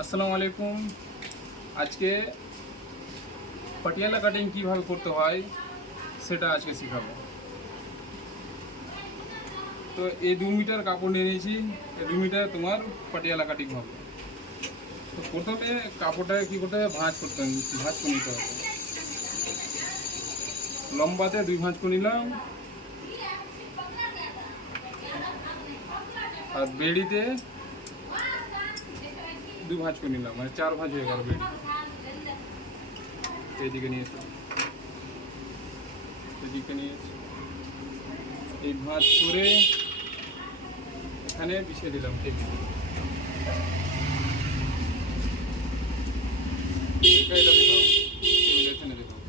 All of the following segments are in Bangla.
আসসালামু আলাইকুম। আজকে পাটিয়ালা কাটিং কীভাবে করতে হয় সেটা আজকে শেখাবো। তো এই 2 মিটার কাপড় নিয়ে নিয়েছি, এই 2 মিটার তোমার পাটিয়ালা কাটিং হবে। তো প্রথমে কাপড়টাকে কী করতে হবে, ভাঁজ করে নিতে হবে। লম্বাতে 2 ভাঁজ করে নিলাম, আর বেড়িতে 2 ভাঁজ করে নিলাম, মানে 4 ভাঁজ হয়ে গেল বেড়িতে। এইদিকে নিয়ে এসো, এদিকে নিয়ে এসো, এই ভাঁজ করে এখানে বিছিয়ে দিলাম টেবিলে। এটা দেখাও, টেবিলে এখানে দেখাও।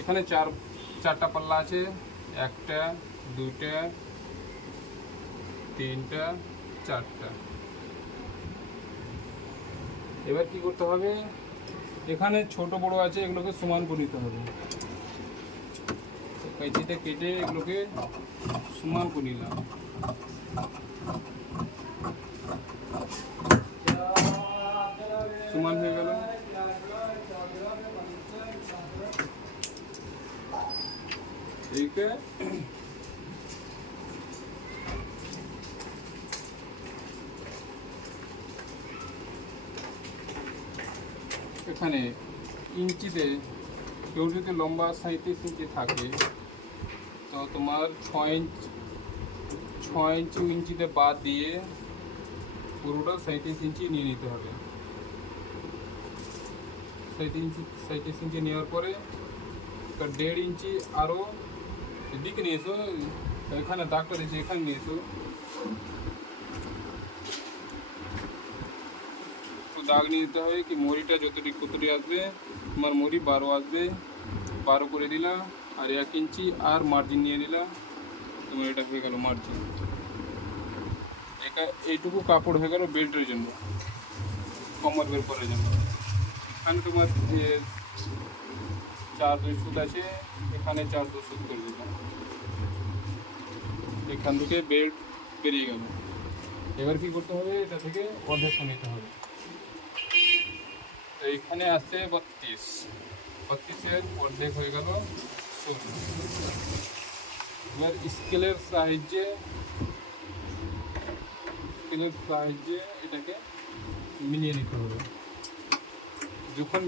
এখানে চারটা পাল্লা আছে, 1টা 2টা 3টা 4টা। এবার কি করতে হবে, এখানে ছোট বড় আছে, এগুলোকে সমান করে নিতে হবে। কাঁচিতে কেটে এগুলোকে সমান করে নিলাম। সমান হয়ে গেল। এইকে এখানে ইঞ্চিতে, কেউ যদি লম্বা 37 ইঞ্চি থাকে তো তোমার 6 ইঞ্চিতে বাদ দিয়ে পুরোটা 37 ইঞ্চি নিয়ে নিতে হবে। 37 ইঞ্চি নেওয়ার পরে 1.5 ইঞ্চি আরও এদিকে নিয়ে এসো, এখানে দাগটা দিয়েছে, এখানে নিয়ে এসো। দাগ নিয়ে দিতে হবে কি মরিটা কতটি আসবে, তোমার মরি 12 আসবে, 12 করে দিলাম, আর 1 ইঞ্চি আর মার্জিন নিয়ে নিলাম। তোমার এটা হয়ে গেল মার্জিন। এইটুকু কাপড় হয়ে গেল বেল্টের জন্য, কমর বের করার জন্য। এখানে তোমার 4-2 সুত আছে, এখানে 4-2 সুত করে দিলাম। এখান থেকে বেল্ট বেরিয়ে গেল। এবার কি করতে হবে, এটা থেকে অর্ধেক নিতে হবে। এইখানে আছে 32-এর অর্ধেক হয়ে গেল 16। এবার স্কেলের সাহায্যে এটাকে মিলিয়ে নিতে হবে। যখন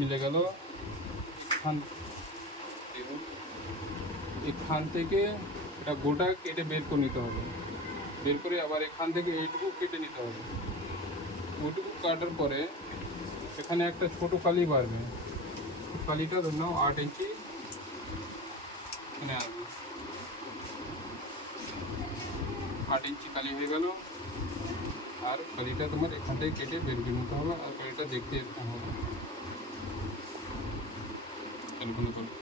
মিলে গেল, এখান থেকে এটা গোটা কেটে বের করে নিতে হবে। বের করে আবার এখান থেকে এইটুকু কেটে নিতে হবে। ওইটুকু কাটার পরে এখানে একটা ছোটো কালি বাড়বে, কালিটা ধরে নাও 8 ইঞ্চি এখানে আসবে। 8 ইঞ্চি কালি হয়ে গেল। আর কালিটা তোমার এখান থেকে কেটে বের করে নিতে হবে, আর কালিটা দেখতে এরকম হবে।